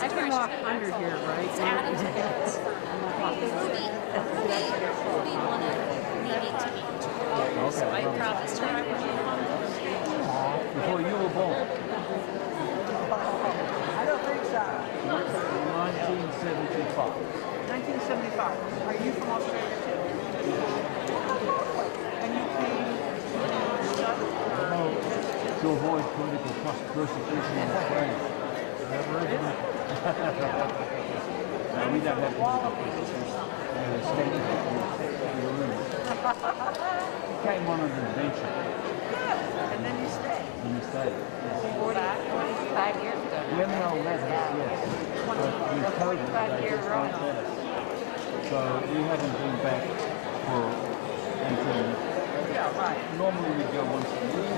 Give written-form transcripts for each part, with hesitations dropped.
I can walk under here, right? It's Adam to X. Will be one of maybe to each. So I promised her I would. Before you were born. I don't think so. 1975. 1975. Are you from Australia too? And you came To avoid political persecution in Australia. We don't have political persecution. Came on an adventure. and then you stayed. In the state. 45 years ago. We haven't held letters, yes. But with COVID, they just won't let us. So we haven't been back for 18 years. Yeah, right. Normally we go once a year.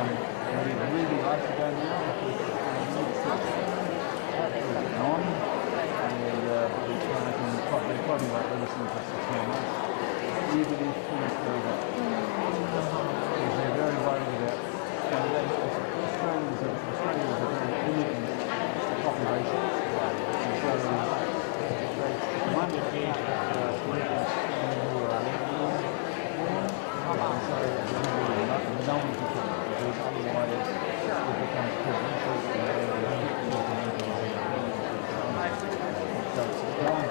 And we'd really like to go now because it's on. And we can't, and they probably won't let us in for 6 more months. Even if things go well. Because they're very worried about Australia is a very immigrant population. And so they want to keep immigrants who are and so there's no one to come because otherwise it becomes provincial and so it's growing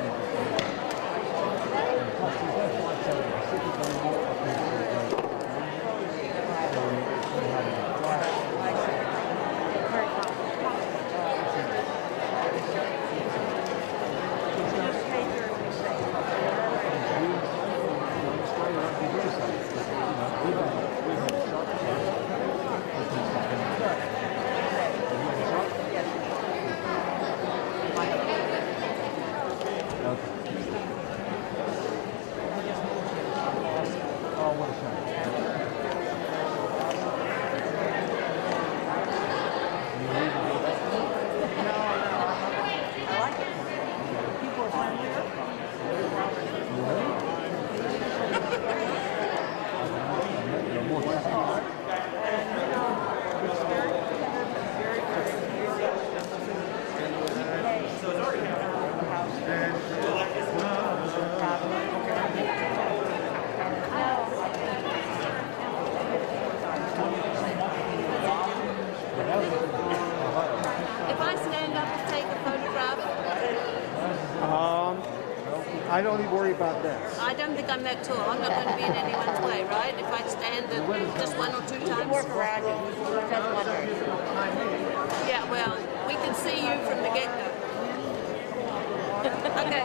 If I stand up and take a photograph, I don't even worry about this. I don't think I'm that tall. I'm not going to be in anyone's way, right? If I stand just 1 or 2 times. Work around you. Just wondering. Yeah, well, we can see you from the get-go. Okay.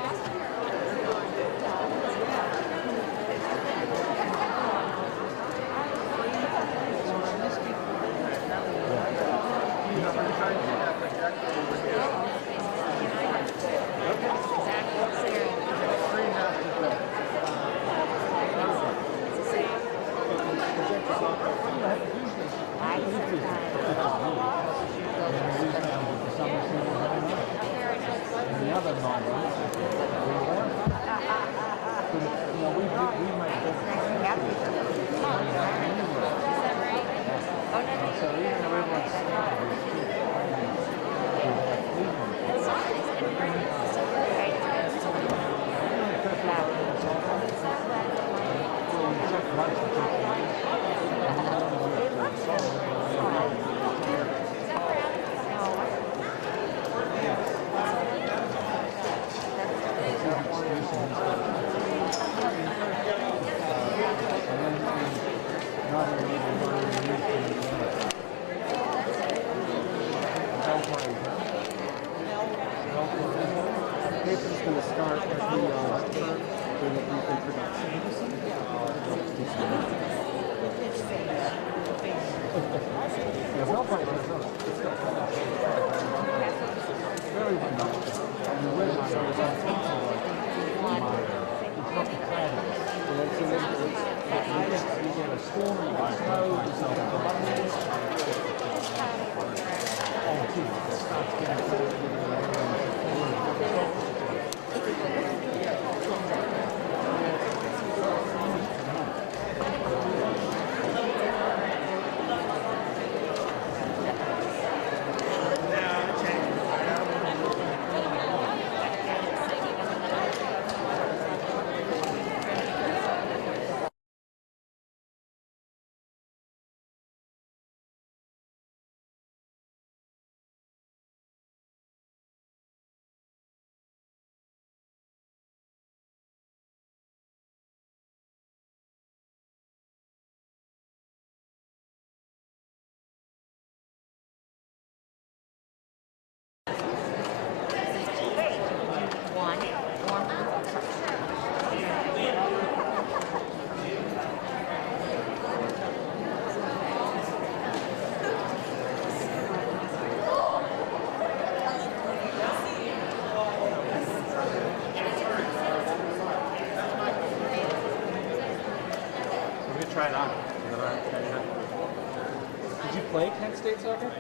Paper's going to start as we turn the introduction. There's no place it's very well known. And the weather is on it's not the clouds. You get a stormy snow, it starts getting cold. right on. Did you play Kent State soccer?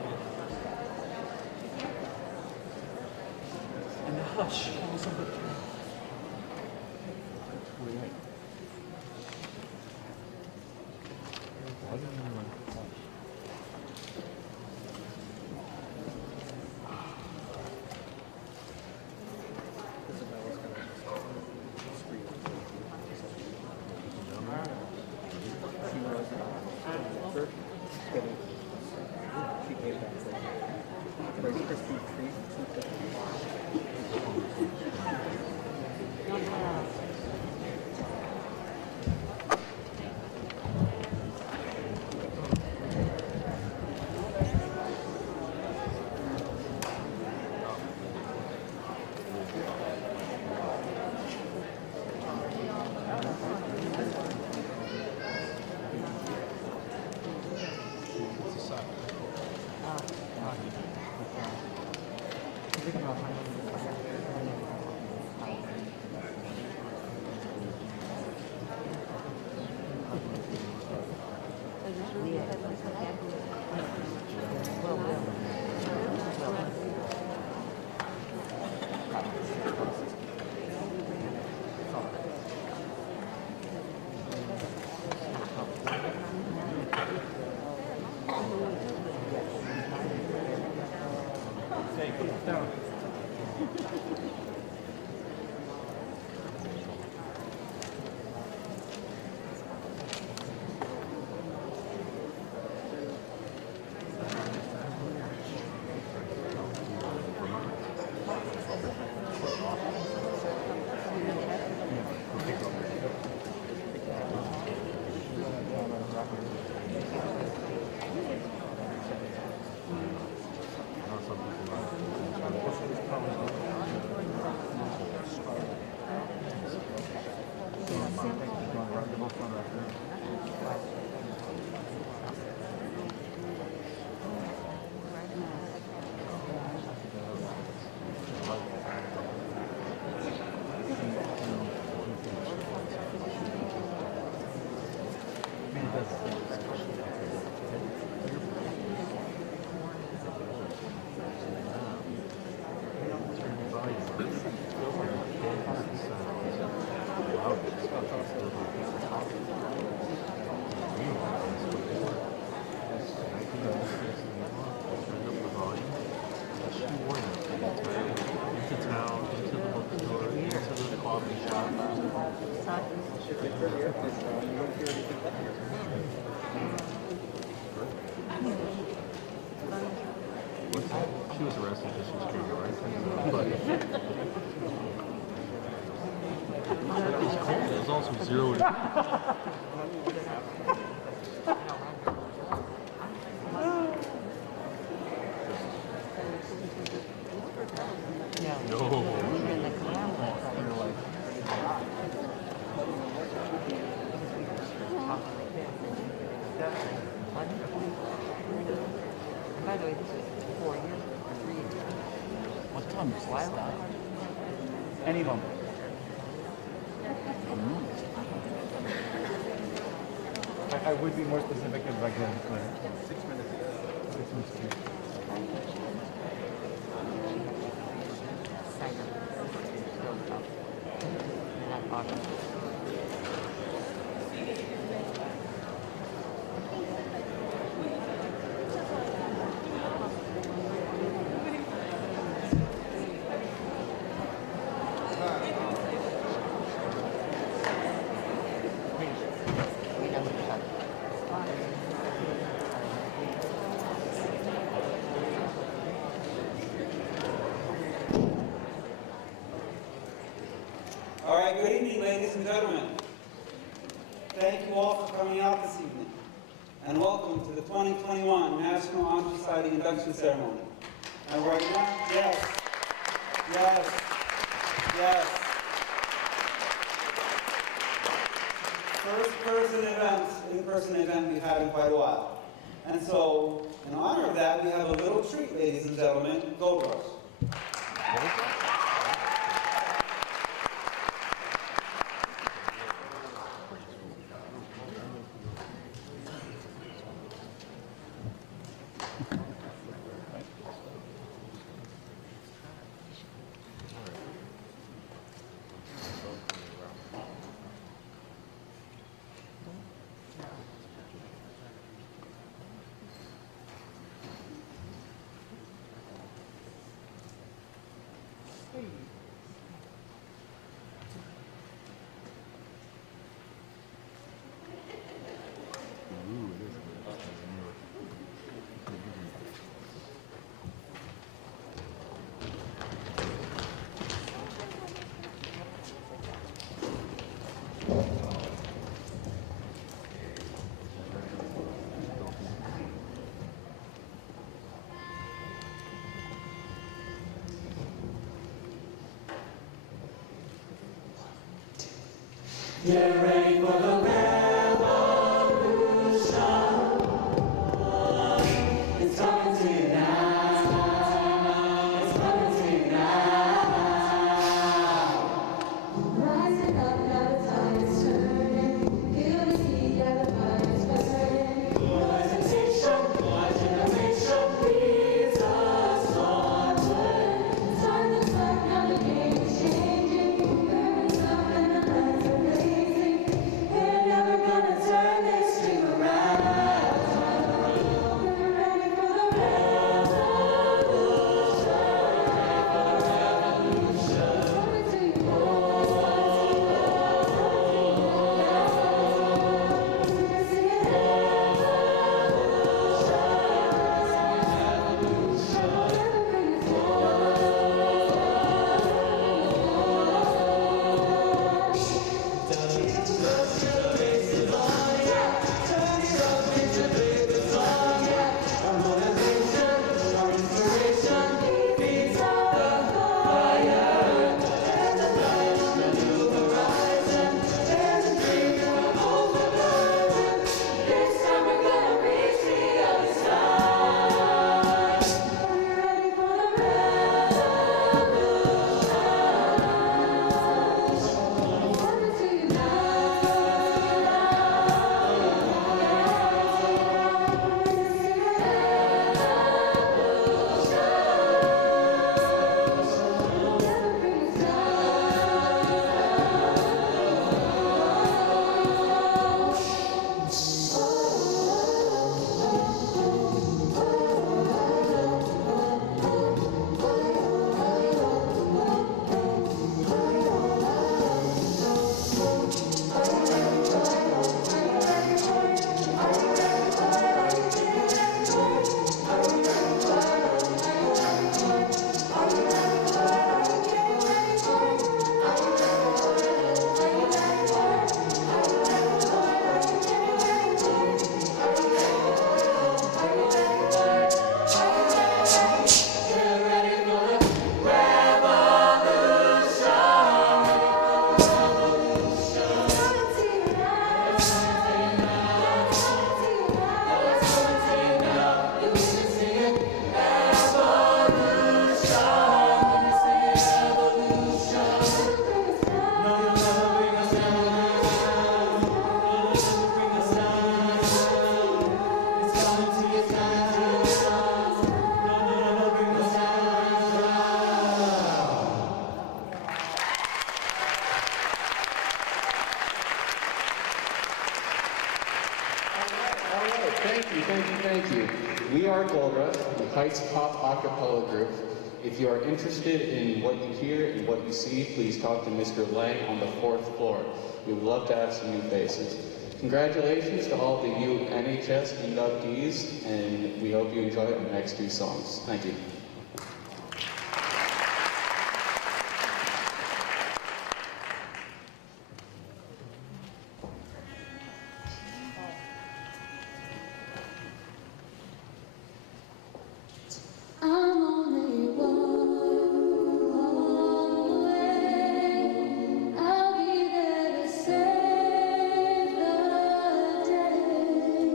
And the hush. She gave that to Rice Krispie treat. She was arrested because she was trying to write things. It was cold. It was also 0 degrees. By the way, this is 4 years or 3 years. What time is Why? Any of them. I would be more specific if I could. 6 minutes. 6 minutes. All right, good evening, ladies and gentlemen. Thank you all for coming out this evening, and welcome to the 2021 National Honor Society Induction Ceremony. And right now, yes, first in-person event we've had in quite a while. And so, in honor of that, we have a little treat, ladies and gentlemen, Gold Rush. Get ready for the revolution. It's coming to you now. It's coming to you now. Rising up, now the tide is turning. Feel the heat, yeah, the fire is burning. No hesitation, our generation leads us onward. Time to turn, now the game is changing. Burns up and the lights are blazing. We're never gonna turn this stream around. We're ready for the revolution. Coming to you Thank you. We are Gold Rush, the Heights Pop Acapella Group. If you are interested in what you hear and what you see, please talk to Mr. Lang on the 4th floor. We would love to have some new faces. Congratulations to all the new NHS inductees, and we hope you enjoy our next two songs. Thank you. I'm only one call away. I'll be there to save the day.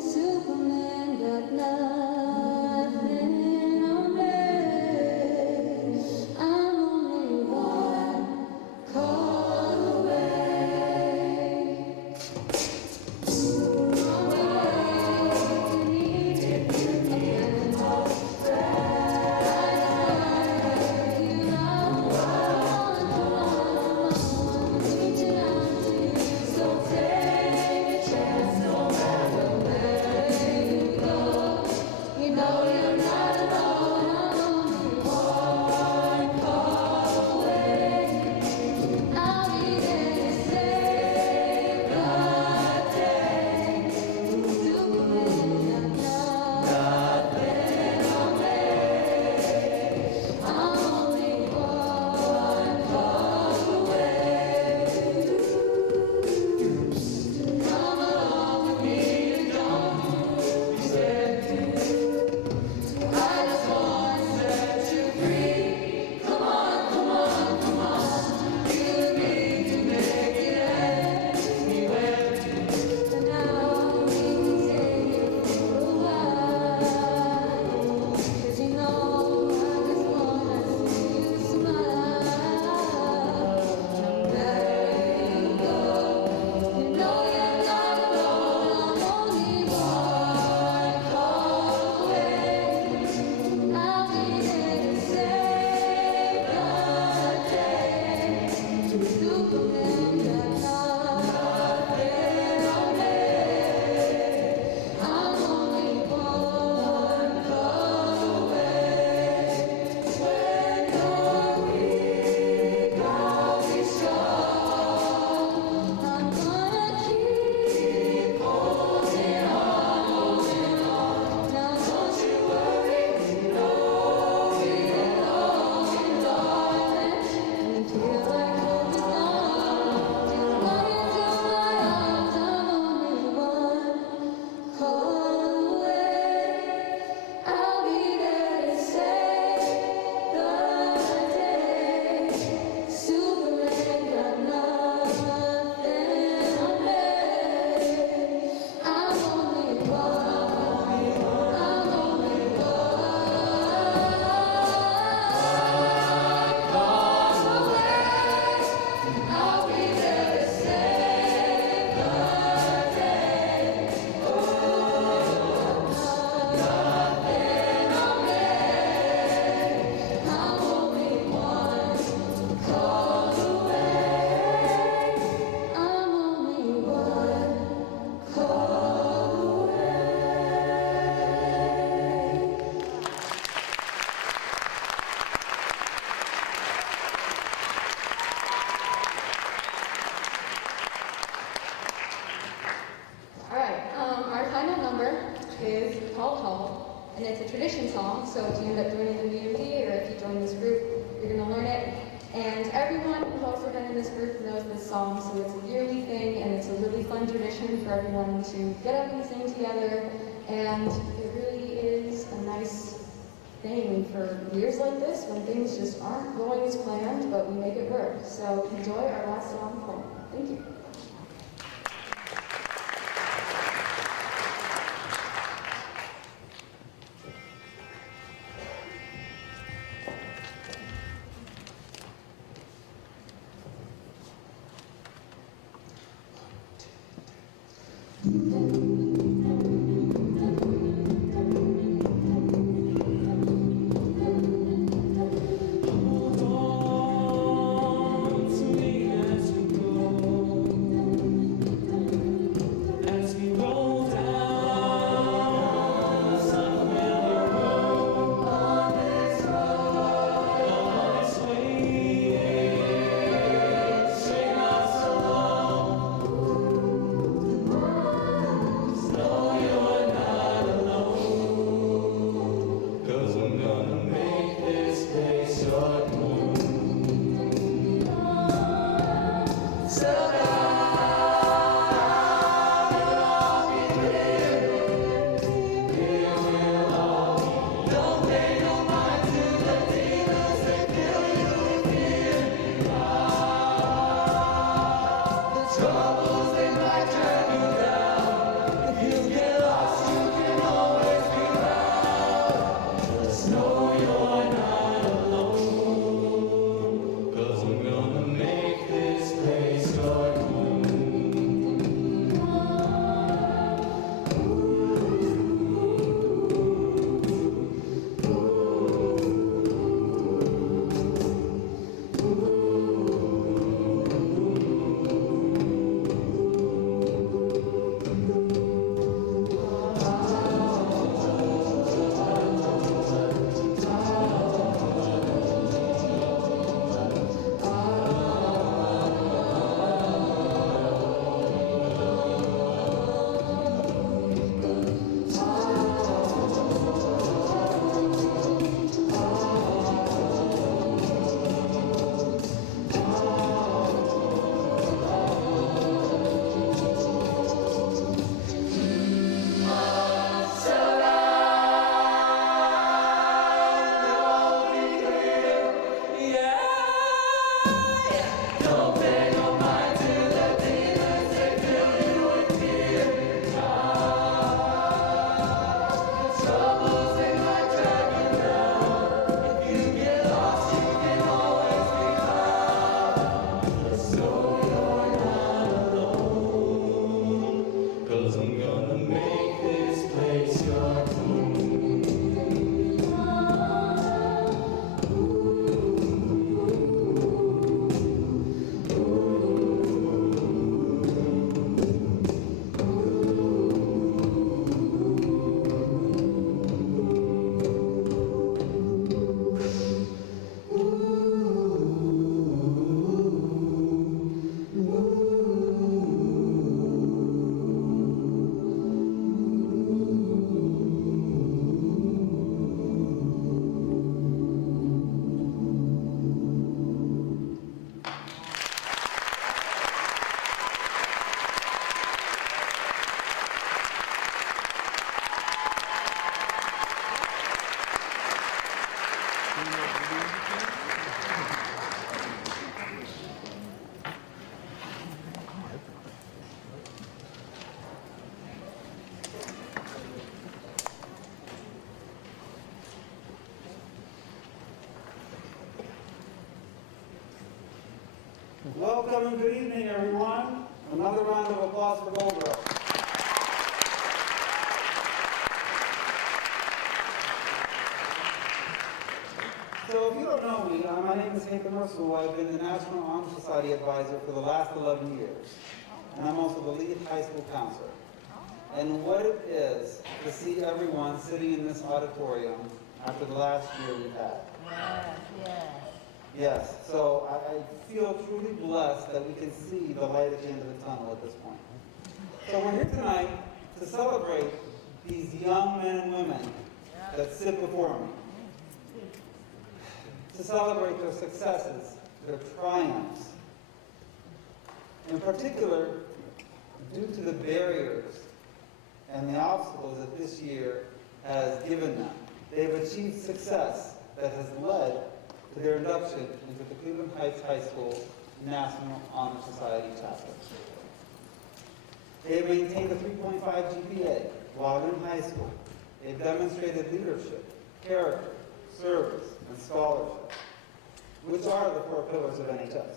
Superman got nothing on And it's a tradition song, so if you end up joining the BMD or if you join this group, you're going to learn it. And everyone who's also been in this group knows this song, so it's a yearly thing, and it's a really fun tradition for everyone to get up and sing together. And it really is a nice thing for years like this when things just aren't going as planned, but we make it work. So enjoy our last song, Home. Thank you. Welcome and good evening, everyone. Another round of applause for Goldberg. So if you don't know me, my name is Nathan Russell. I've been the National Honor Society Advisor for the last 11 years. And I'm also the lead high school counselor. And what it is to see everyone sitting in this auditorium after the last year we've had. Yes, so I feel truly blessed that we can see the light at the end of the tunnel at this point. So we're here tonight to celebrate these young men and women that sit before me to celebrate their successes, their triumphs. In particular, due to the barriers and the obstacles that this year has given them, they've achieved success that has led to their induction into the Cleveland Heights High School National Honor Society chapter. They have maintained a 3.5 GPA while in high school. They've demonstrated leadership, character, service, and scholarship, which are the 4 pillars of NHS.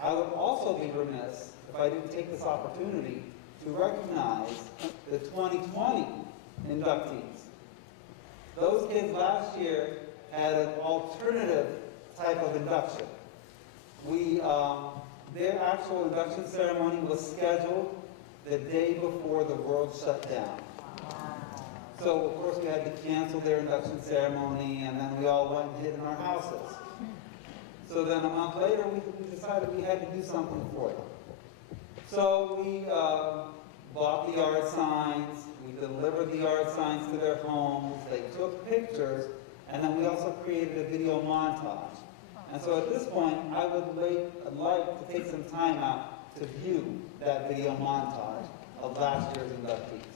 I would also be remiss if I didn't take this opportunity to recognize the 2020 inductees. Those kids last year had an alternative type of induction. Their actual induction ceremony was scheduled the day before the world shut down. So, of course, we had to cancel their induction ceremony, and then we all went and hid in our houses. So then a month later, we decided we had to do something for them. So we bought the yard signs, we delivered the yard signs to their homes, they took pictures, and then we also created a video montage. And so at this point, I would like to take some time out to view that video montage of last year's inductees.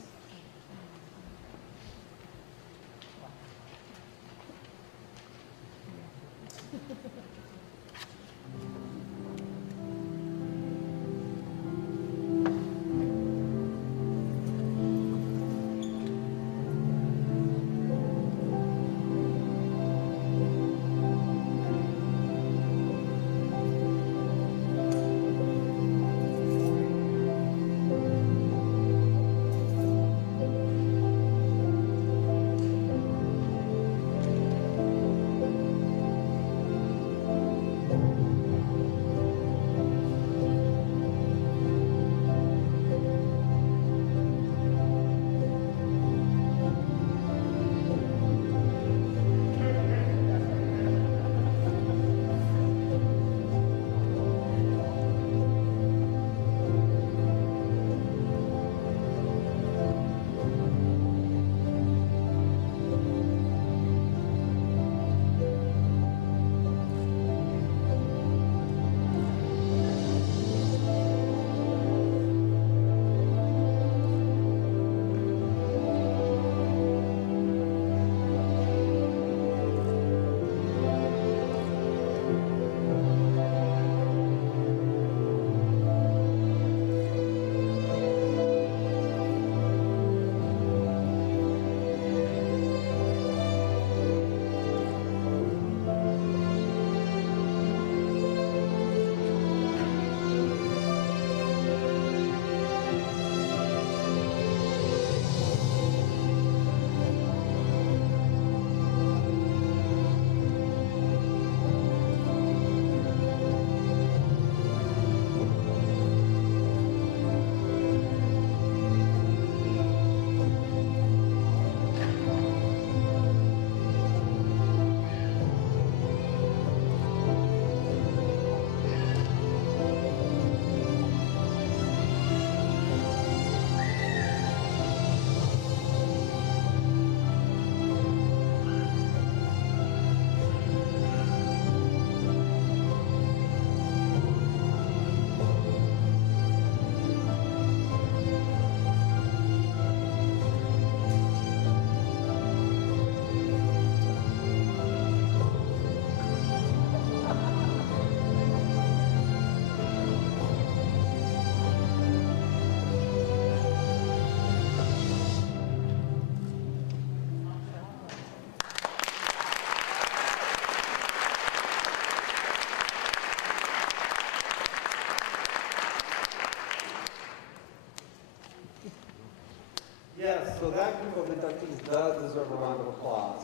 Yes, so that group of inductees does deserve a round of applause.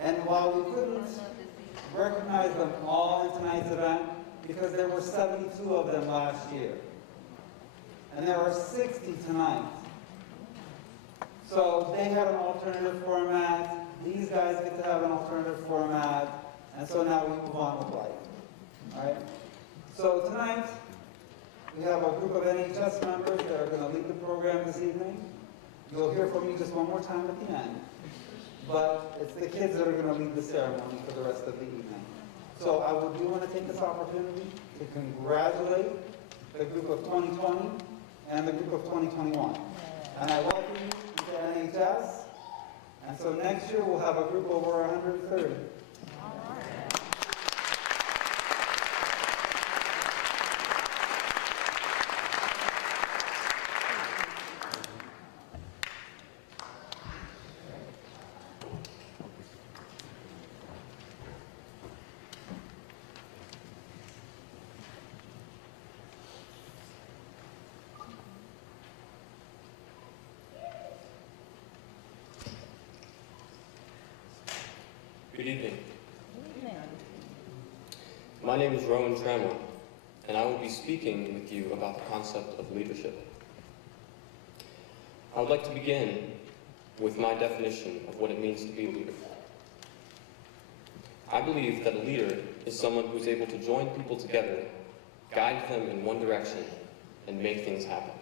And while we couldn't recognize them all in tonight's event, because there were 72 of them last year, and there are 60 tonight. So they had an alternative format, these guys get to have an alternative format, and so now we move on with life. All right? So tonight, we have a group of NHS members that are going to lead the program this evening. You'll hear from me just one more time at the end. it's the kids that are going to lead the ceremony for the rest of the evening. So I do want to take this opportunity to congratulate the group of 2020 and the group of 2021. And I welcome you to NHS. And so next year we'll have a group over 130. Good evening. My name is Rowan Trammell, and I will be speaking with you about the concept of leadership. I would like to begin with my definition of what it means to be a leader. I believe that a leader is someone who is able to join people together, guide them in one direction, and make things happen.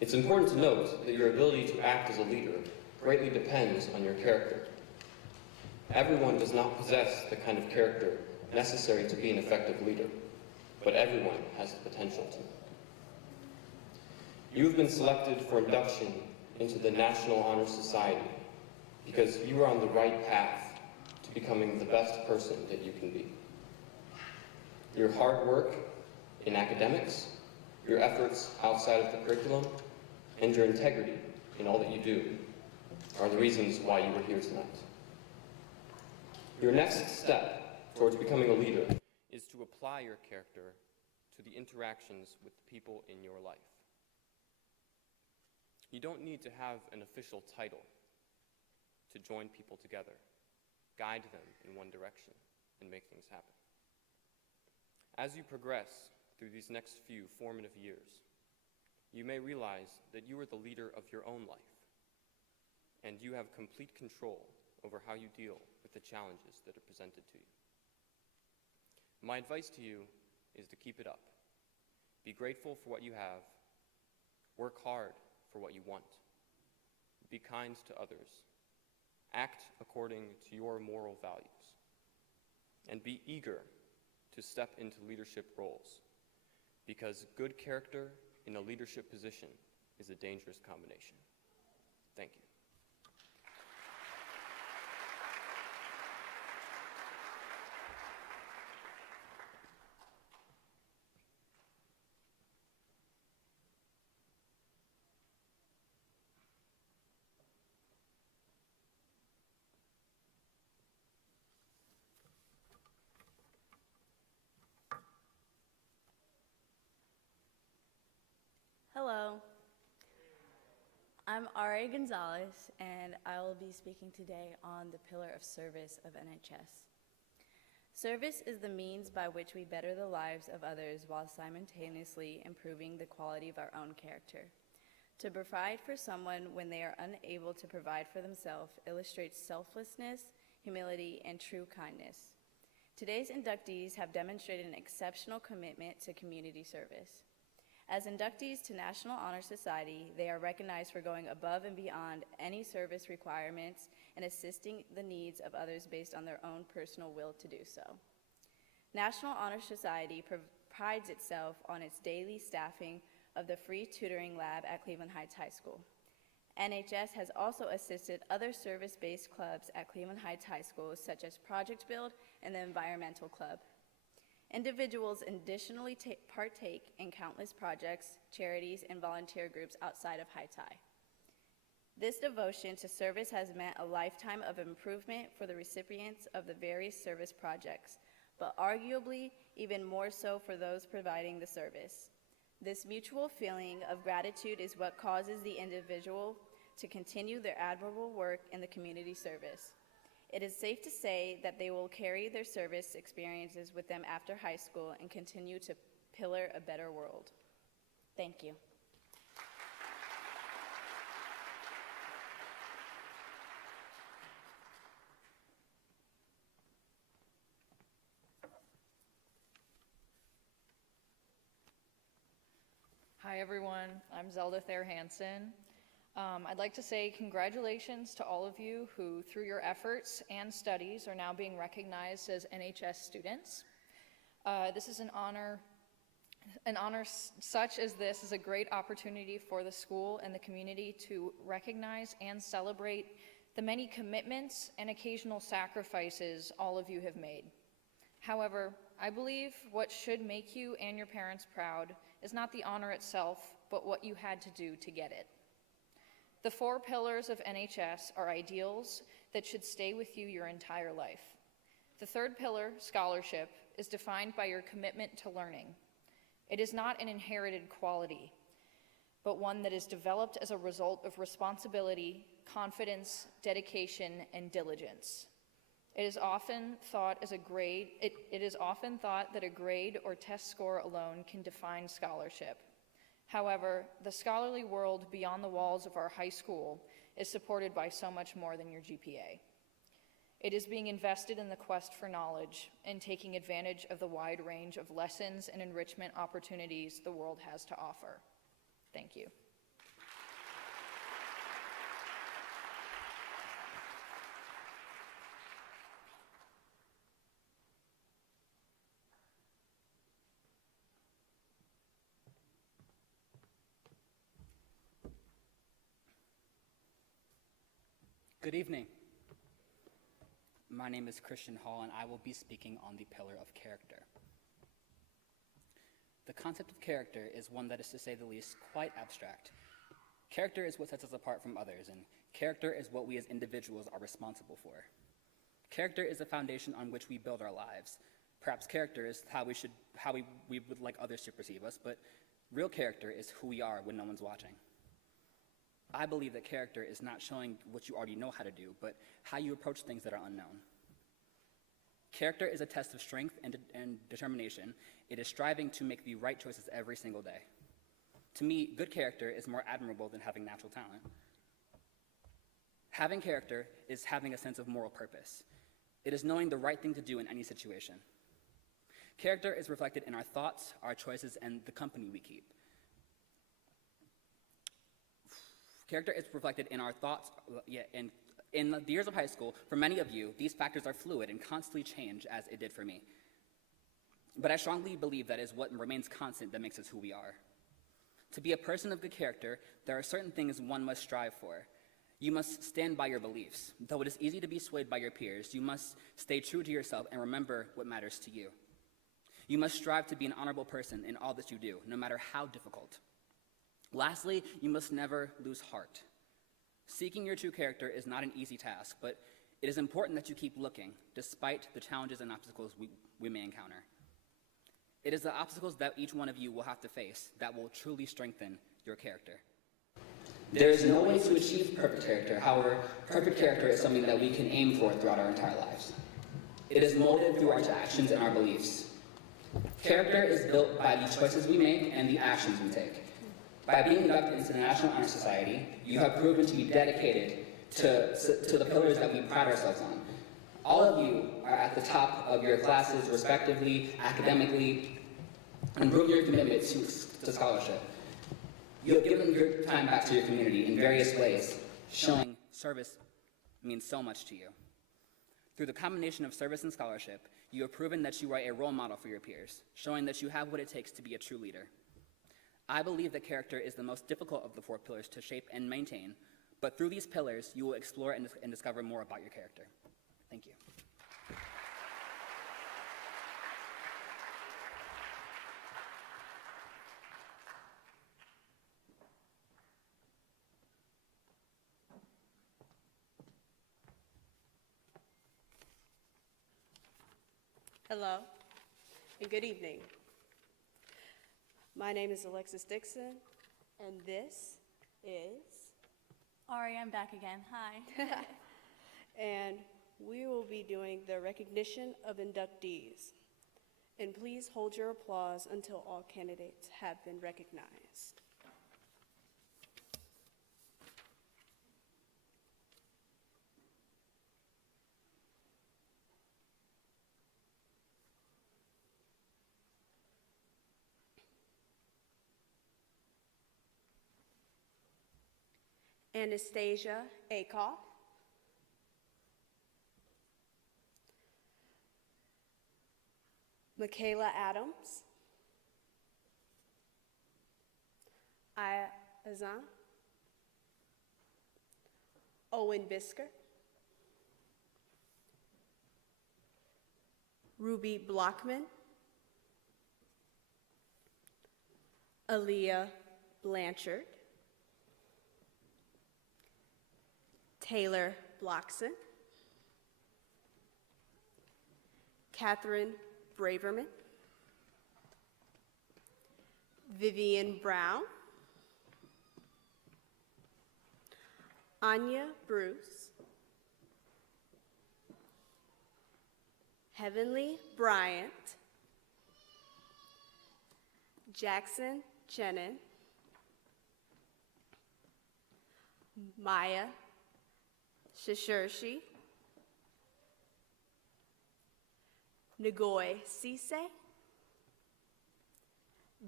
It's important to note that your ability to act as a leader greatly depends on your character. Everyone does not possess the kind of character necessary to be an effective leader, but everyone has the potential to. You have been selected for induction into the National Honor Society because you are on the right path to becoming the best person that you can be. Your hard work in academics, your efforts outside of the curriculum, and your integrity in all that you do are the reasons why you are here tonight. Your next step towards becoming a leader is to apply your character to the interactions with the people in your life. You don't need to have an official title to join people together, guide them in one direction, and make things happen. As you progress through these next few formative years, you may realize that you are the leader of your own life, and you have complete control over how you deal with the challenges that are presented to you. My advice to you is to keep it up. Be grateful for what you have. Work hard for what you want. Be kind to others. Act according to your moral values. And be eager to step into leadership roles, because good character in a leadership position is a dangerous combination. Thank you. Hello, I'm R.A. Gonzalez, and I will be speaking today on the pillar of service of NHS. Service is the means by which we better the lives of others while simultaneously improving the quality of our own character. To provide for someone when they are unable to provide for themselves illustrates selflessness, humility, and true kindness. Today's inductees have demonstrated an exceptional commitment to community service. As inductees to National Honor Society, they are recognized for going above and beyond any service requirements and assisting the needs of others based on their own personal will to do so. National Honor Society prides itself on its daily staffing of the free tutoring lab at Cleveland Heights High School. NHS has also assisted other service-based clubs at Cleveland Heights High School, such as Project Build and the Environmental Club. Individuals additionally partake in countless projects, charities, and volunteer groups outside of Heights High. This devotion to service has meant a lifetime of improvement for the recipients of the various service projects, but arguably even more so for those providing the service. This mutual feeling of gratitude is what causes the individual to continue their admirable work in the community service. It is safe to say that they will carry their service experiences with them after high school and continue to pillar a better world. Thank you. Hi everyone, I'm Zelda Thayer Hansen. I'd like to say congratulations to all of you who, through your efforts and studies, are now being recognized as NHS students. This is an honor. An honor such as this is a great opportunity for the school and the community to recognize and celebrate the many commitments and occasional sacrifices all of you have made. However, I believe what should make you and your parents proud is not the honor itself, but what you had to do to get it. The 4 pillars of NHS are ideals that should stay with you your entire life. The 3rd pillar, scholarship, is defined by your commitment to learning. It is not an inherited quality, but one that is developed as a result of responsibility, confidence, dedication, and diligence. It is often thought that a grade or test score alone can define scholarship. However, the scholarly world beyond the walls of our high school is supported by so much more than your GPA. It is being invested in the quest for knowledge and taking advantage of the wide range of lessons and enrichment opportunities the world has to offer. Thank you. Good evening. My name is Christian Hall, and I will be speaking on the pillar of character. The concept of character is one that is, to say the least, quite abstract. Character is what sets us apart from others, and character is what we as individuals are responsible for. Character is the foundation on which we build our lives. Perhaps character is how we would like others to perceive us, but real character is who we are when no one's watching. I believe that character is not showing what you already know how to do, but how you approach things that are unknown. Character is a test of strength and determination. It is striving to make the right choices every single day. To me, good character is more admirable than having natural talent. Having character is having a sense of moral purpose. It is knowing the right thing to do in any situation. Character is reflected in our thoughts, our choices, and the company we keep. Character is reflected in our thoughts, and in the years of high school, for many of you, these factors are fluid and constantly change, as it did for me. But I strongly believe that is what remains constant that makes us who we are. To be a person of good character, there are certain things one must strive for. You must stand by your beliefs. Though it is easy to be swayed by your peers, you must stay true to yourself and remember what matters to you. You must strive to be an honorable person in all that you do, no matter how difficult. Lastly, you must never lose heart. Seeking your true character is not an easy task, but it is important that you keep looking, despite the challenges and obstacles we may encounter. It is the obstacles that each one of you will have to face that will truly strengthen your character. There is no way to achieve perfect character. However, perfect character is something that we can aim for throughout our entire lives. It is molded through our actions and our beliefs. Character is built by the choices we make and the actions we take. By being inducted into the National Honor Society, you have proven to be dedicated to the pillars that we pride ourselves on. All of you are at the top of your classes, respectively, academically, and prove your commitment to scholarship. You have given your time back to your community in various ways, showing service means so much to you. Through the combination of service and scholarship, you have proven that you are a role model for your peers, showing that you have what it takes to be a true leader. I believe that character is the most difficult of the 4 pillars to shape and maintain, but through these pillars, you will explore and discover more about your character. Thank you. Hello, and good evening. My name is Alexis Dixon, and this is... Ari, I'm back again. Hi. And we will be doing the recognition of inductees. And please hold your applause until all candidates have been recognized. Anastasia Akoff, Michaela Adams, Aya Azan, Owen Bisker, Ruby Blockman, Aaliyah Blanchard, Taylor Blockson, Catherine Braverman, Vivian Brown, Anya Bruce, Heavenly Bryant, Jackson Chenin, Maya Shishirshi, Nagoy Cisse,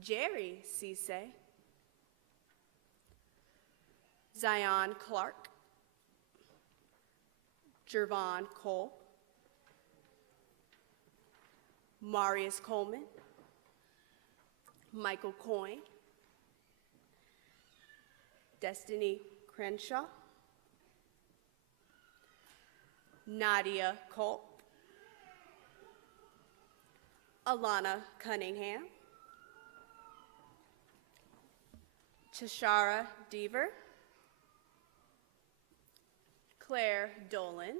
Jerry Cisse, Zion Clark, Jervon Cole, Marius Coleman, Michael Coyne, Destiny Crenshaw, Nadia Culp, Alana Cunningham, Tashara Deaver, Claire Dolan,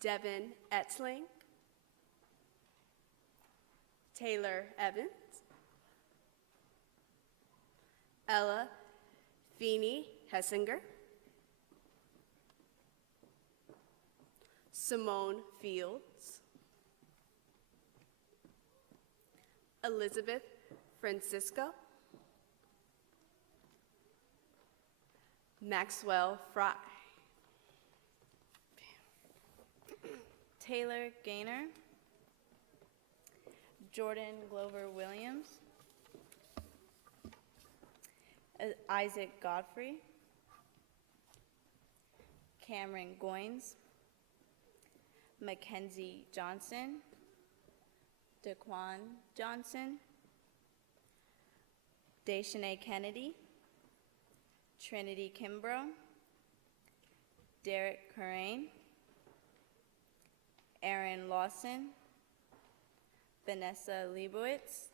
Devin Etzling, Taylor Evans, Ella Feeney Hessinger, Simone Fields, Elizabeth Francisco, Maxwell Fry, Taylor Gaynor, Jordan Glover Williams, Isaac Godfrey, Cameron Goins, Mackenzie Johnson, Daquan Johnson, Deshanae Kennedy, Trinity Kimbrough, Derek Corain, Aaron Lawson, Vanessa Leibowitz,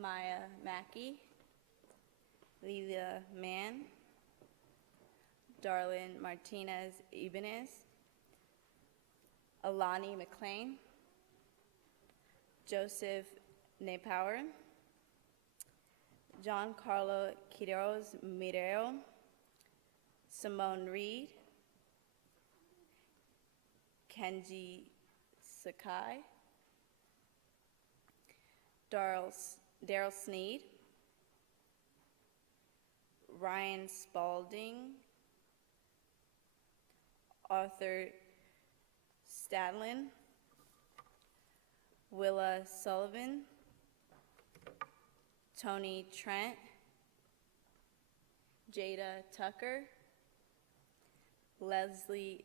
Maya Mackey, Lelia Mann, Darlene Martinez Ibanez, Alani McLean, Joseph Napower, John Carlo Quiroz Mireo, Simone Reed, Kenji Sakai, Daryl Sneed, Ryan Spalding, Arthur Stadlin, Willa Sullivan, Tony Trent, Jada Tucker, Leslie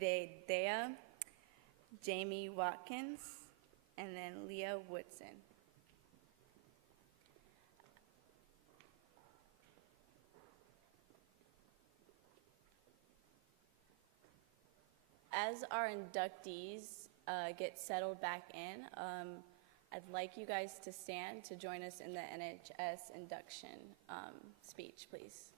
Vedea, Jamie Watkins, and then Leah Woodson. As our inductees get settled back in, I'd like you guys to stand to join us in the NHS induction speech, please.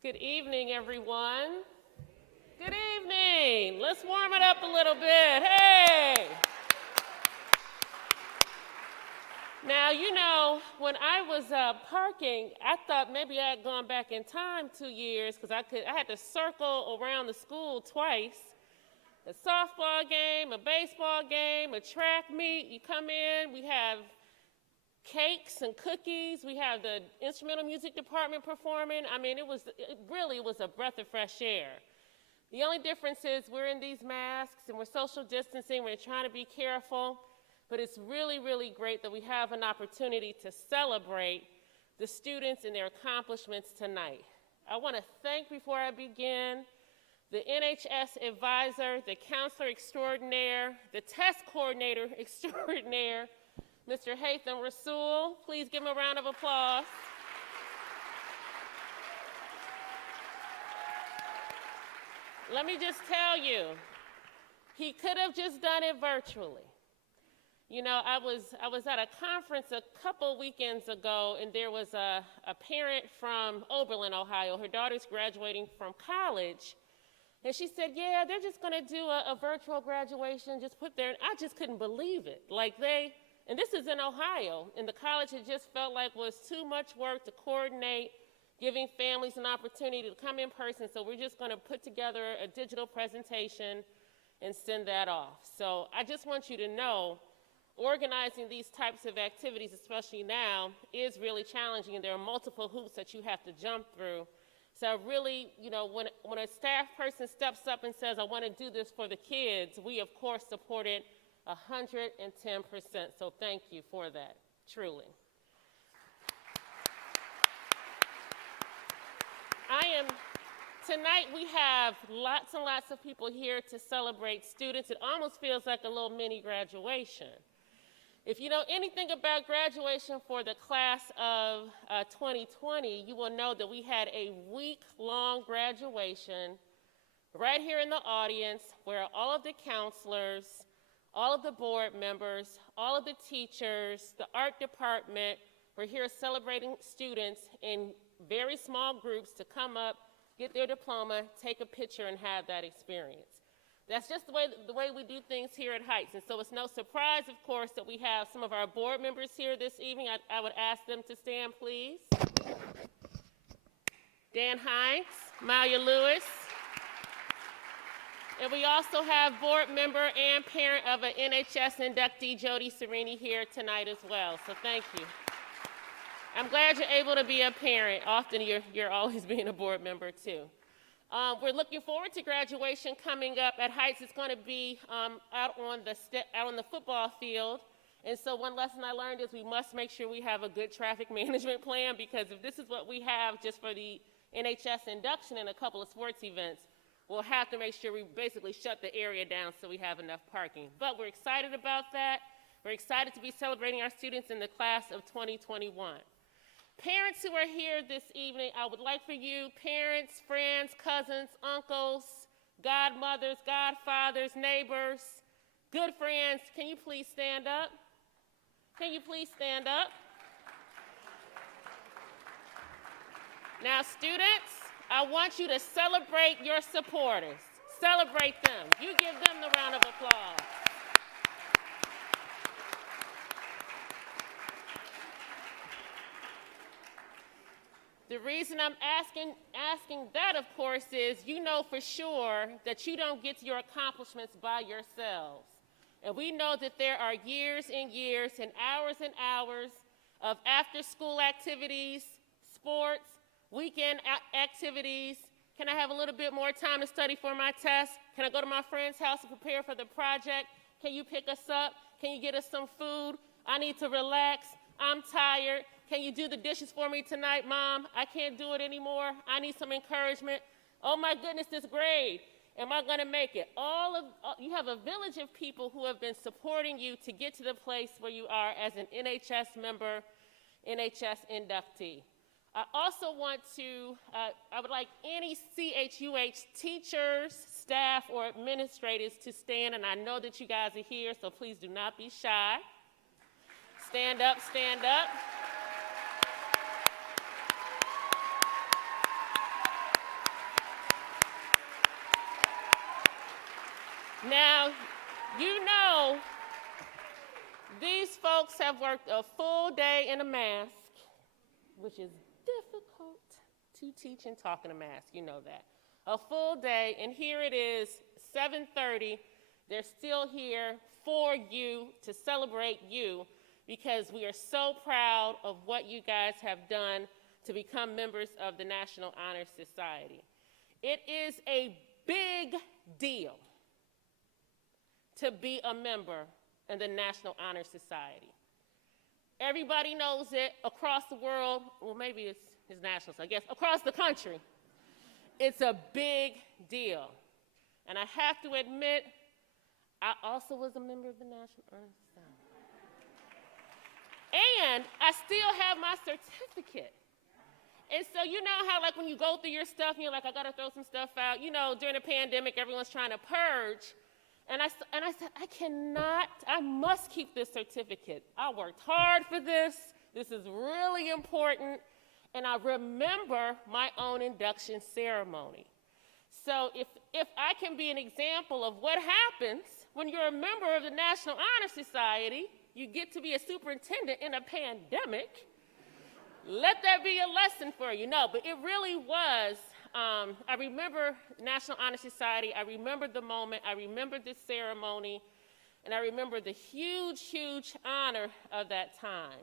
Good evening, everyone. Good evening. Let's warm it up a little bit. Hey! Now, you know, when I was parking, I thought maybe I had gone back in time 2 years because I had to circle around the school twice. A softball game, a baseball game, a track meet. You come in, we have cakes and cookies. We have the instrumental music department performing. I mean, it really was a breath of fresh air. The only difference is we're in these masks and we're social distancing. We're trying to be careful. But it's really, really great that we have an opportunity to celebrate the students and their accomplishments tonight. I want to thank, before I begin, the NHS advisor, the counselor extraordinaire, the test coordinator extraordinaire, Mr. Haytham Rasul. Please give him a round of applause. Let me just tell you, he could have just done it virtually. You know, I was at a conference a couple weekends ago, and there was a parent from Oberlin, Ohio. Her daughter's graduating from college. And she said, yeah, they're just going to do a virtual graduation, just put there. And I just couldn't believe it. And this is in Ohio, and the college had just felt like was too much work to coordinate, giving families an opportunity to come in person. So we're just going to put together a digital presentation and send that off. So I just want you to know, organizing these types of activities, especially now, is really challenging, and there are multiple hoops that you have to jump through. So really, you know, when a staff person steps up and says, I want to do this for the kids, we of course support it 110%. So thank you for that, truly. Tonight we have lots and lots of people here to celebrate students. It almost feels like a little mini graduation. If you know anything about graduation for the class of 2020, you will know that we had a week-long graduation right here in the audience where all of the counselors, all of the board members, all of the teachers, the art department were here celebrating students in very small groups to come up, get their diploma, take a picture, and have that experience. That's just the way we do things here at Heights. And so it's no surprise, of course, that we have some of our board members here this evening. I would ask them to stand, please. Dan Hines, Malia Lewis. And we also have board member and parent of an NHS inductee, Jody Serini, here tonight as well. So thank you. I'm glad you're able to be a parent. Often you're always being a board member too. We're looking forward to graduation coming up at Heights. It's going to be out on the football field. And so one lesson I learned is we must make sure we have a good traffic management plan, because if this is what we have just for the NHS induction and a couple of sports events, we'll have to make sure we basically shut the area down so we have enough parking. But we're excited about that. We're excited to be celebrating our students in the class of 2021. Parents who are here this evening, I would like for you, parents, friends, cousins, uncles, godmothers, godfathers, neighbors, good friends, can you please stand up? Can you please stand up? Now, students, I want you to celebrate your supporters. Celebrate them. You give them the round of applause. The reason I'm asking that, of course, is you know for sure that you don't get to your accomplishments by yourselves. And we know that there are years and years and hours of after-school activities, sports, weekend activities. Can I have a little bit more time to study for my test? Can I go to my friend's house and prepare for the project? Can you pick us up? Can you get us some food? I need to relax. I'm tired. Can you do the dishes for me tonight, Mom? I can't do it anymore. I need some encouragement. Oh my goodness, this grade. Am I going to make it? You have a village of people who have been supporting you to get to the place where you are as an NHS member, NHS inductee. I also want to, I would like any CHUH teachers, staff, or administrators to stand, and I know that you guys are here, so please do not be shy. Stand up, stand up. Now, you know, these folks have worked a full day in a mask, which is difficult to teach and talk in a mask, you know that. A full day, and here it is, 7:30. They're still here for you, to celebrate you, because we are so proud of what you guys have done to become members of the National Honor Society. It is a big deal to be a member in the National Honor Society. Everybody knows it across the world. Well, maybe it's national, so I guess across the country. It's a big deal. And I have to admit, I also was a member of the National Honor Society. And I still have my certificate. And so you know how, like, when you go through your stuff and you're like, I gotta throw some stuff out. You know, during the pandemic, everyone's trying to purge. And I said, I must keep this certificate. I worked hard for this. This is really important. And I remember my own induction ceremony. So if I can be an example of what happens when you're a member of the National Honor Society, you get to be a superintendent in a pandemic, let that be a lesson for you. No, but it really was. I remember National Honor Society. I remember the moment. I remember this ceremony. And I remember the huge, huge honor of that time.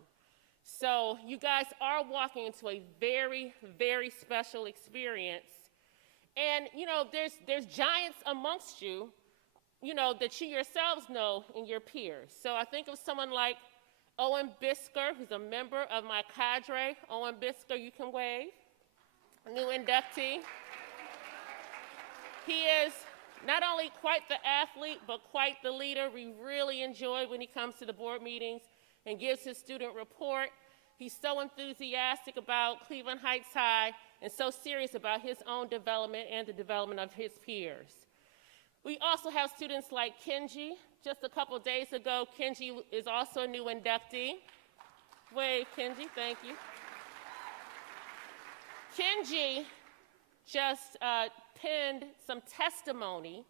So you guys are walking into a very, very special experience. And, you know, there's giants amongst you, you know, that you yourselves know and your peers. So I think of someone like Owen Bisker, who's a member of my cadre. Owen Bisker, you can wave. A new inductee. He is not only quite the athlete, but quite the leader. We really enjoy when he comes to the board meetings and gives his student report. He's so enthusiastic about Cleveland Heights High and so serious about his own development and the development of his peers. We also have students like Kenji. Just a couple days ago, Kenji is also a new inductee. Wave, Kenji, thank you. Kenji just penned some testimony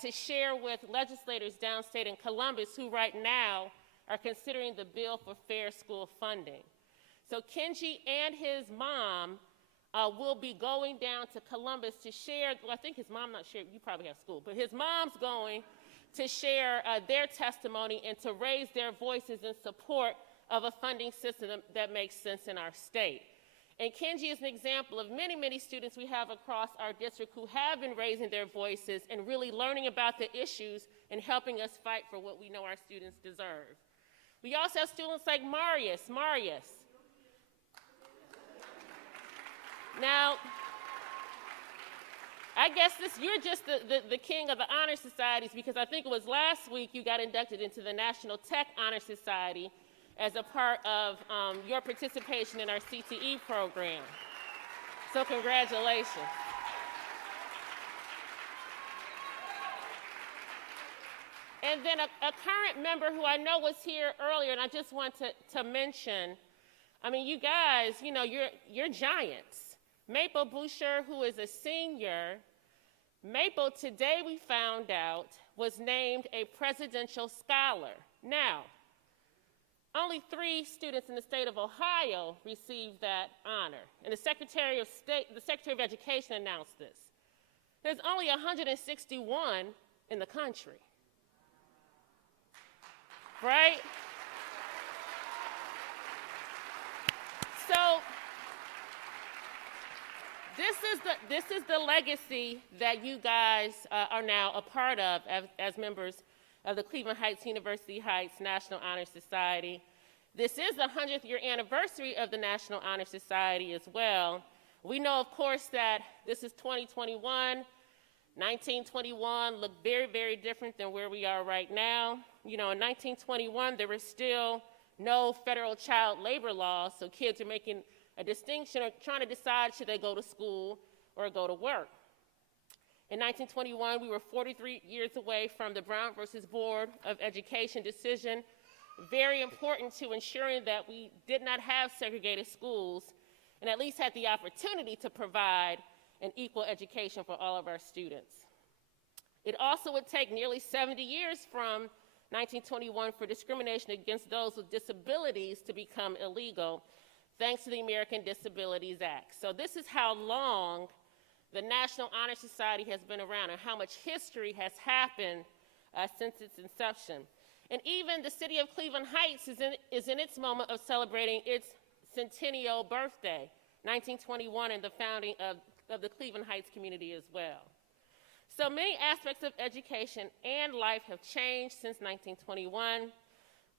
to share with legislators downstate in Columbus who right now are considering the bill for fair school funding. So Kenji and his mom will be going down to Columbus to share, well, I think his mom, not sure, you probably have school, but his mom's going to share their testimony and to raise their voices in support of a funding system that makes sense in our state. And Kenji is an example of many, many students we have across our district who have been raising their voices and really learning about the issues and helping us fight for what we know our students deserve. We also have students like Marius. Now, I guess you're just the king of the honor societies, because I think it was last week you got inducted into the National Tech Honor Society as a part of your participation in our CTE program. So congratulations. And then a current member who I know was here earlier, and I just want to mention, I mean, you guys, you know, you're giants. Maple Boucher, who is a senior, Maple, today we found out, was named a presidential scholar. Now, only 3 students in the state of Ohio received that honor, and the Secretary of Education announced this. There's only 161 in the country, right? So this is the legacy that you guys are now a part of as members of the Cleveland Heights University Heights National Honor Society. This is the 100th year anniversary of the National Honor Society as well. We know, of course, that this is 2021. 1921 looked very, very different than where we are right now. You know, in 1921, there was still no federal child labor laws, so kids are making a distinction or trying to decide should they go to school or go to work. In 1921, we were 43 years away from the Brown versus Board of Education decision, very important to ensuring that we did not have segregated schools and at least had the opportunity to provide an equal education for all of our students. It also would take nearly 70 years from 1921 for discrimination against those with disabilities to become illegal, thanks to the American Disabilities Act. So this is how long the National Honor Society has been around and how much history has happened since its inception. And even the city of Cleveland Heights is in its moment of celebrating its centennial birthday, 1921, and the founding of the Cleveland Heights community as well. So many aspects of education and life have changed since 1921.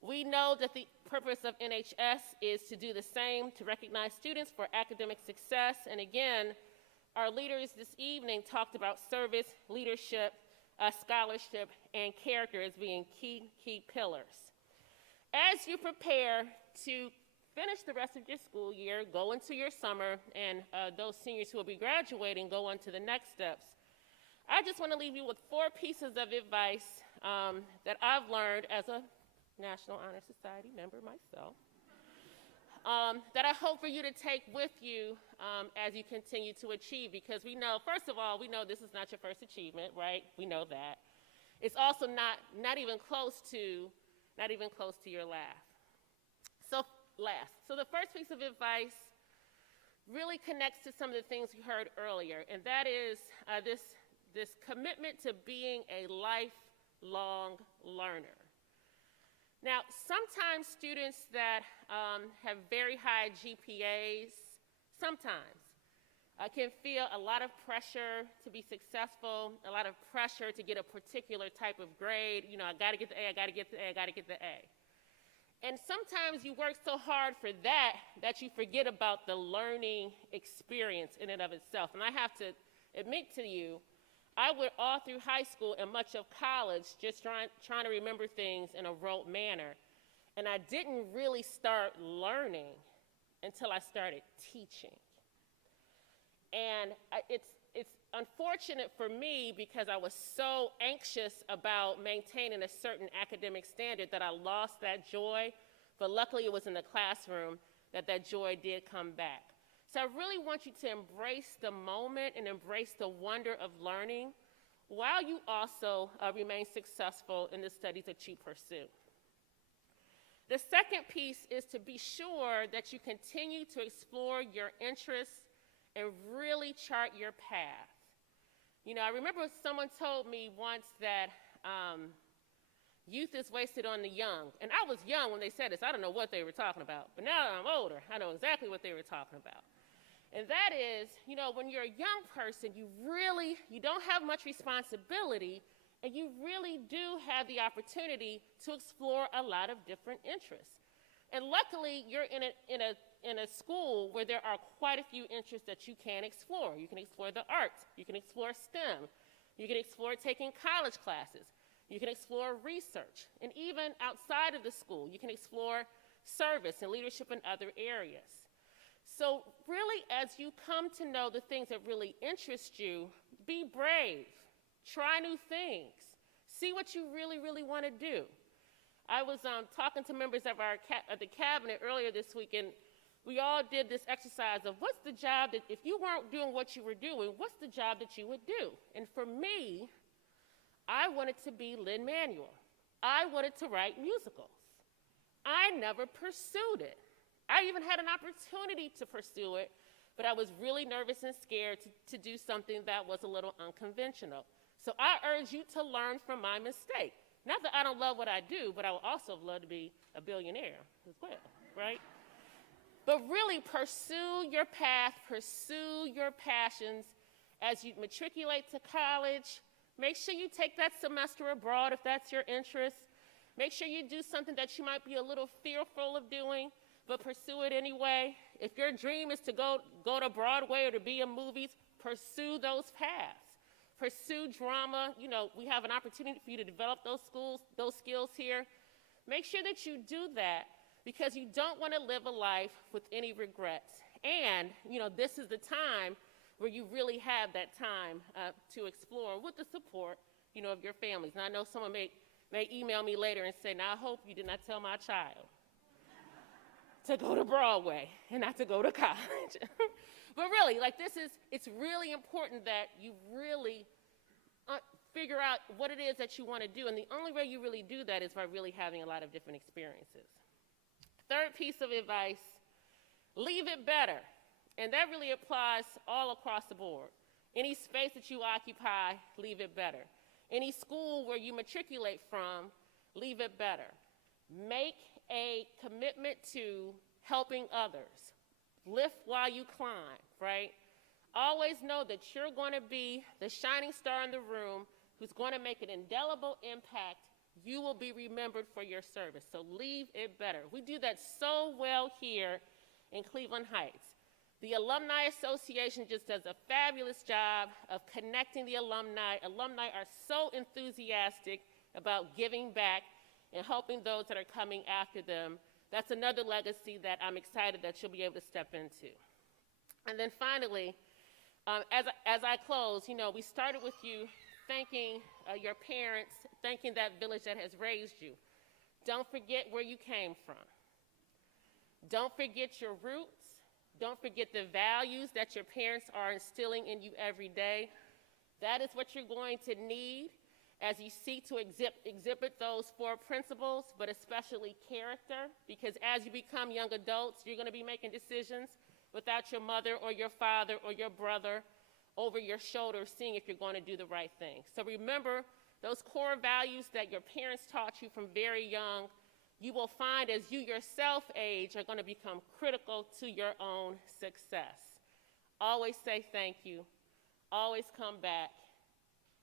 We know that the purpose of NHS is to do the same, to recognize students for academic success. And again, our leaders this evening talked about service, leadership, scholarship, and character as being key pillars. As you prepare to finish the rest of your school year, go into your summer, and those seniors who will be graduating go on to the next steps, I just want to leave you with 4 pieces of advice that I've learned as a National Honor Society member myself, that I hope for you to take with you as you continue to achieve, because we know, first of all, we know this is not your first achievement, right? We know that. It's also not even close to your last. So the first piece of advice really connects to some of the things we heard earlier, and that is this commitment to being a lifelong learner. Now, sometimes students that have very high GPAs, can feel a lot of pressure to be successful, a lot of pressure to get a particular type of grade. You know, I gotta get the A, I gotta get the A, I gotta get the A. And sometimes you work so hard for that you forget about the learning experience in and of itself. And I have to admit to you, I went all through high school and much of college just trying to remember things in a rote manner. And I didn't really start learning until I started teaching. And it's unfortunate for me because I was so anxious about maintaining a certain academic standard that I lost that joy. But luckily it was in the classroom that joy did come back. So I really want you to embrace the moment and embrace the wonder of learning while you also remain successful in the studies that you pursue. The second piece is to be sure that you continue to explore your interests and really chart your path. You know, I remember someone told me once that youth is wasted on the young. And I was young when they said this. I don't know what they were talking about. But now that I'm older, I know exactly what they were talking about. And that is, you know, when you're a young person, you don't have much responsibility, and you really do have the opportunity to explore a lot of different interests. And luckily, you're in a school where there are quite a few interests that you can explore. You can explore the arts. You can explore STEM. You can explore taking college classes. You can explore research. And even outside of the school, you can explore service and leadership in other areas. So really, as you come to know the things that really interest you, be brave. Try new things. See what you really, really want to do. I was talking to members of the cabinet earlier this week, and we all did this exercise of what's the job that, if you weren't doing what you were doing, what's the job that you would do? And for me, I wanted to be Lin-Manuel. I wanted to write musicals. I never pursued it. I even had an opportunity to pursue it, but I was really nervous and scared to do something that was a little unconventional. So I urge you to learn from my mistake. Not that I don't love what I do, but I would also love to be a billionaire as well, right? But really pursue your path, pursue your passions. As you matriculate to college, make sure you take that semester abroad if that's your interest. Make sure you do something that you might be a little fearful of doing, but pursue it anyway. If your dream is to go to Broadway or to be in movies, pursue those paths. Pursue drama. You know, we have an opportunity for you to develop those skills here. Make sure that you do that because you don't want to live a life with any regrets. And, you know, this is the time where you really have that time to explore with the support, you know, of your families. And I know someone may email me later and say, now I hope you did not tell my child to go to Broadway and not to go to college. But really, like it's really important that you really figure out what it is that you want to do. And the only way you really do that is by really having a lot of different experiences. Third piece of advice, leave it better. And that really applies all across the board. Any space that you occupy, leave it better. Any school where you matriculate from, leave it better. Make a commitment to helping others. Lift while you climb, right? Always know that you're going to be the shining star in the room who's going to make an indelible impact. You will be remembered for your service. So leave it better. We do that so well here in Cleveland Heights. The Alumni Association just does a fabulous job of connecting the alumni. Alumni are so enthusiastic about giving back and helping those that are coming after them. That's another legacy that I'm excited that you'll be able to step into. And then finally, as I close, we started with you thanking your parents, thanking that village that has raised you. Don't forget where you came from. Don't forget your roots. Don't forget the values that your parents are instilling in you every day. That is what you're going to need as you seek to exhibit those 4 principles, but especially character, because as you become young adults, you're going to be making decisions without your mother or your father or your brother over your shoulder seeing if you're going to do the right thing. So remember those core values that your parents taught you from very young. You will find as you yourself age are going to become critical to your own success. Always say thank you. Always come back.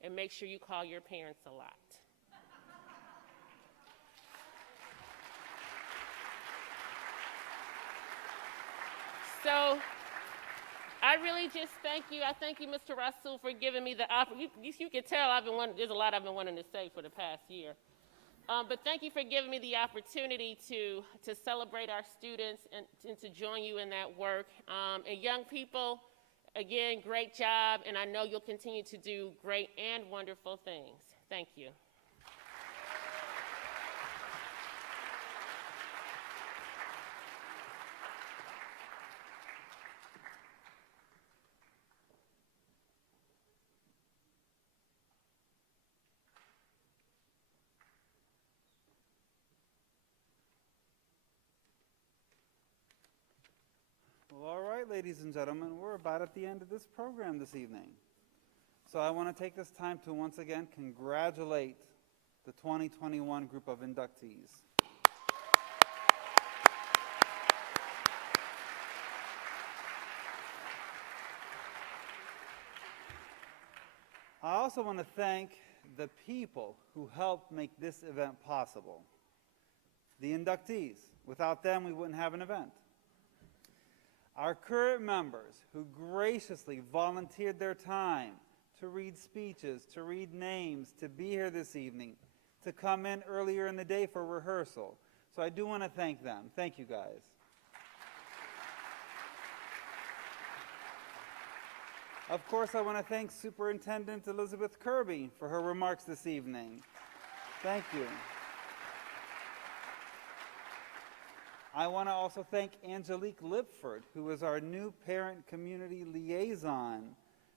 And make sure you call your parents a lot. So I really just thank you. I thank you, Mr. Rasul, for giving me the opportunity. You can tell there's a lot I've been wanting to say for the past year. But thank you for giving me the opportunity to celebrate our students and to join you in that work. And young people, again, great job, and I know you'll continue to do great and wonderful things. Thank you. Well, all right, ladies and gentlemen, we're about at the end of this program this evening. So I want to take this time to once again congratulate the 2021 group of inductees. I also want to thank the people who helped make this event possible. The inductees. Without them, we wouldn't have an event. Our current members who graciously volunteered their time to read speeches, to read names, to be here this evening, to come in earlier in the day for rehearsal. So I do want to thank them. Thank you, guys. Of course, I want to thank Superintendent Elizabeth Kirby for her remarks this evening. Thank you. I want to also thank Angelique Lipford, who is our new Parent Community Liaison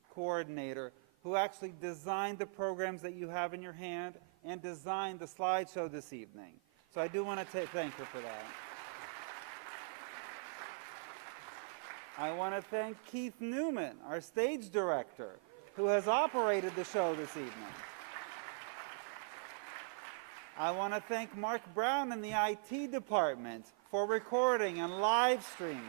Coordinator, who actually designed the programs that you have in your hand and designed the slideshow this evening. So I do want to thank her for that. I want to thank Keith Newman, our stage director, who has operated the show this evening. I want to thank Mark Brown and the IT department for recording and live streaming.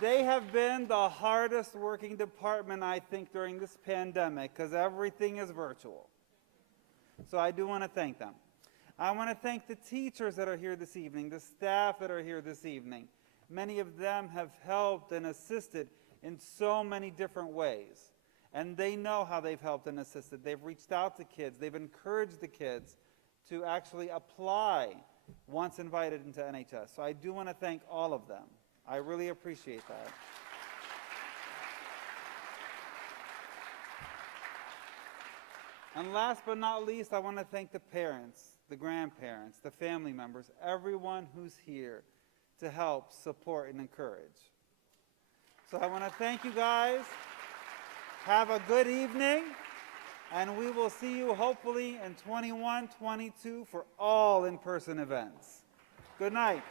They have been the hardest working department, I think, during this pandemic because everything is virtual. So I do want to thank them. I want to thank the teachers that are here this evening, the staff that are here this evening. Many of them have helped and assisted in so many different ways. And they know how they've helped and assisted. They've reached out to kids. They've encouraged the kids to actually apply once invited into NHS. So I do want to thank all of them. I really appreciate that. And last but not least, I want to thank the parents, the grandparents, the family members, everyone who's here to help, support, and encourage. So I want to thank you guys. Have a good evening, and we will see you hopefully in 21, 22 for all in-person events. Good night.